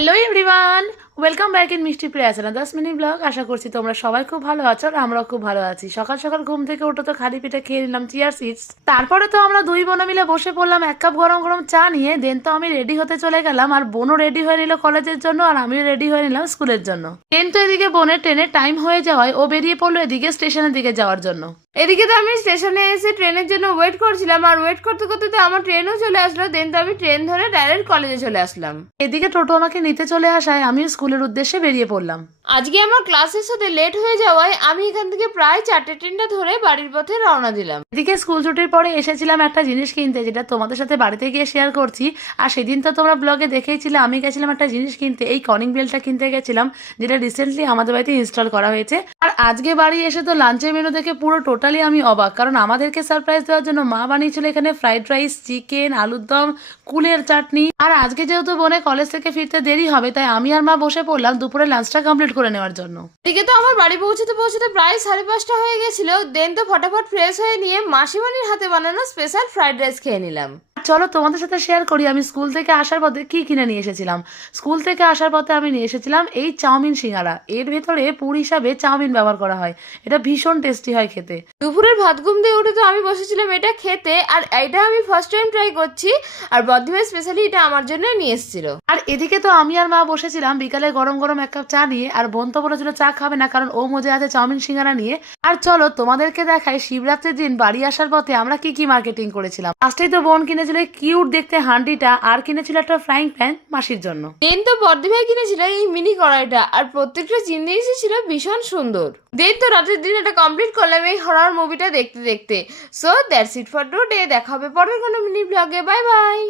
Hello everyone, welcome back in মিষ্টি প্রিয়াসনা 10 minute blog. আশা করছি তোমরা সবাই খুব ভালো আছো আর আমরাও খুব ভালো আছি। সকাল সকাল ঘুম থেকে উঠে তো খালি পেটে খেয়ে নিলাম চিয়া সিডস। তারপরে তো আমরা দুই বোনা মিলে বসে পড়লাম এক কাপ গরম গরম চা নিয়ে। দেন তো আমি রেডি হতে চলে গেলাম, আর বোনও রেডি হয়ে নিল কলেজের জন্য, আর আমিও রেডি হয়ে নিলাম স্কুলের জন্য। দেন তো এদিকে বোনের ট্রেনের টাইম হয়ে যাওয়ায় ও বেরিয়ে পড়লো এদিকে স্টেশনের দিকে যাওয়ার জন্য। এদিকে তো আমি স্টেশনে এসে ট্রেনের জন্য ওয়েট করছিলাম, আর ওয়েট করতে করতে তো আমার ট্রেনও চলে আসলো। দেন তো আমি ট্রেন ধরে ডাইরেক্ট কলেজে চলে আসলাম। এদিকে টোটো আমাকে নিতে চলে আসায় আমিও স্কুলের উদ্দেশ্যে বেরিয়ে পড়লাম। আজকে আমার ক্লাসের সাথে লেট হয়ে যাওয়ায় আমি এখান থেকে প্রায় 4টে ট্রেনটা ধরে বাড়ির পথে রওনা দিলাম। এদিকে স্কুল ছুটির পরে এসেছিলাম একটা জিনিস কিনতে, যেটা তোমাদের সাথে বাড়িতে গিয়ে শেয়ার করছি। আর সেদিন তো তোমরা ব্লগে দেখেইছিলে আমি গেছিলাম একটা জিনিস কিনতে, এই কলিং বেলটা কিনতে গেছিলাম, যেটা রিসেন্টলি আমাদের বাড়িতে ইনস্টল করা হয়েছে। আর আজকে বাড়ি এসে তো লাঞ্চের মেনু দেখে পুরো টোটালি আমি অবাক, কারণ আমাদেরকে সারপ্রাইজ দেওয়ার জন্য মা বানিয়েছিল এখানে ফ্রাইড রাইস, চিকেন, আলুর দম, কুলের চাটনি। আর আজকে যেহেতু বোনে কলেজ থেকে ফিরতে দেরি হবে, তাই আমি আর মা বসে পড়লাম দুপুরে লাঞ্চটা কমপ্লিট করে নেওয়ার জন্য। এদিকে তো আমার বাড়ি পৌঁছতে পৌঁছতে প্রায় 5:30 হয়ে গেছিল। দেন তো ফটাফট ফ্রেশ হয়ে নিয়ে মাসিমানির হাতে বানানো স্পেশাল ফ্রাইড রাইস খেয়ে নিলাম। চলো তোমাদের সাথে শেয়ার করি আমি স্কুল থেকে আসার পথে কি কিনে নিয়ে এসেছিলাম। স্কুল থেকে আসার পথে আমি নিয়ে এসেছিলাম এই চাউমিন সিঙ্গারা। এর ভেতরে পুর হিসাবে চাউমিন ব্যবহার করা হয়, এটা ভীষণ টেস্টি হয় খেতে। দুপুরের ভাত ঘুম দিয়ে উঠে তো আমি বসেছিলাম এটা খেতে, আর এটা আমি ফার্স্ট টাইম ট্রাই করছি। আর বদ্দিভাই স্পেশালি এটা আমার জন্য নিয়ে এসেছিল। আর এদিকে তো আমি আর মা বসেছিলাম বিকালে গরম গরম এক কাপ চা নিয়ে, আর বোন তো বলেছিল চা খাবে না কারণ ও মজা আছে চাউমিন সিঙ্গারা নিয়ে। আর চলো তোমাদেরকে দেখাই শিবরাত্রির দিন বাড়ি আসার পথে আমরা কি কি মার্কেটিং করেছিলাম। ফার্স্টেই তো বোন কিনেছিল কিউট দেখতে হান্ডিটা, আর কিনেছিল একটা ফ্রাইং প্যান মাসির জন্য। দেন তো বদ্দিভাই কিনেছিল এই মিনি কড়াইটা, আর প্রত্যেকটা জিনিসই ছিল ভীষণ সুন্দর। দেন তো রাতের দিন এটা কমপ্লিট করলাম এই হরর মুভিটা দেখতে দেখতে। So that's it for today. দেখা হবে পরের কোনো মিনি ব্লগে। Bye bye.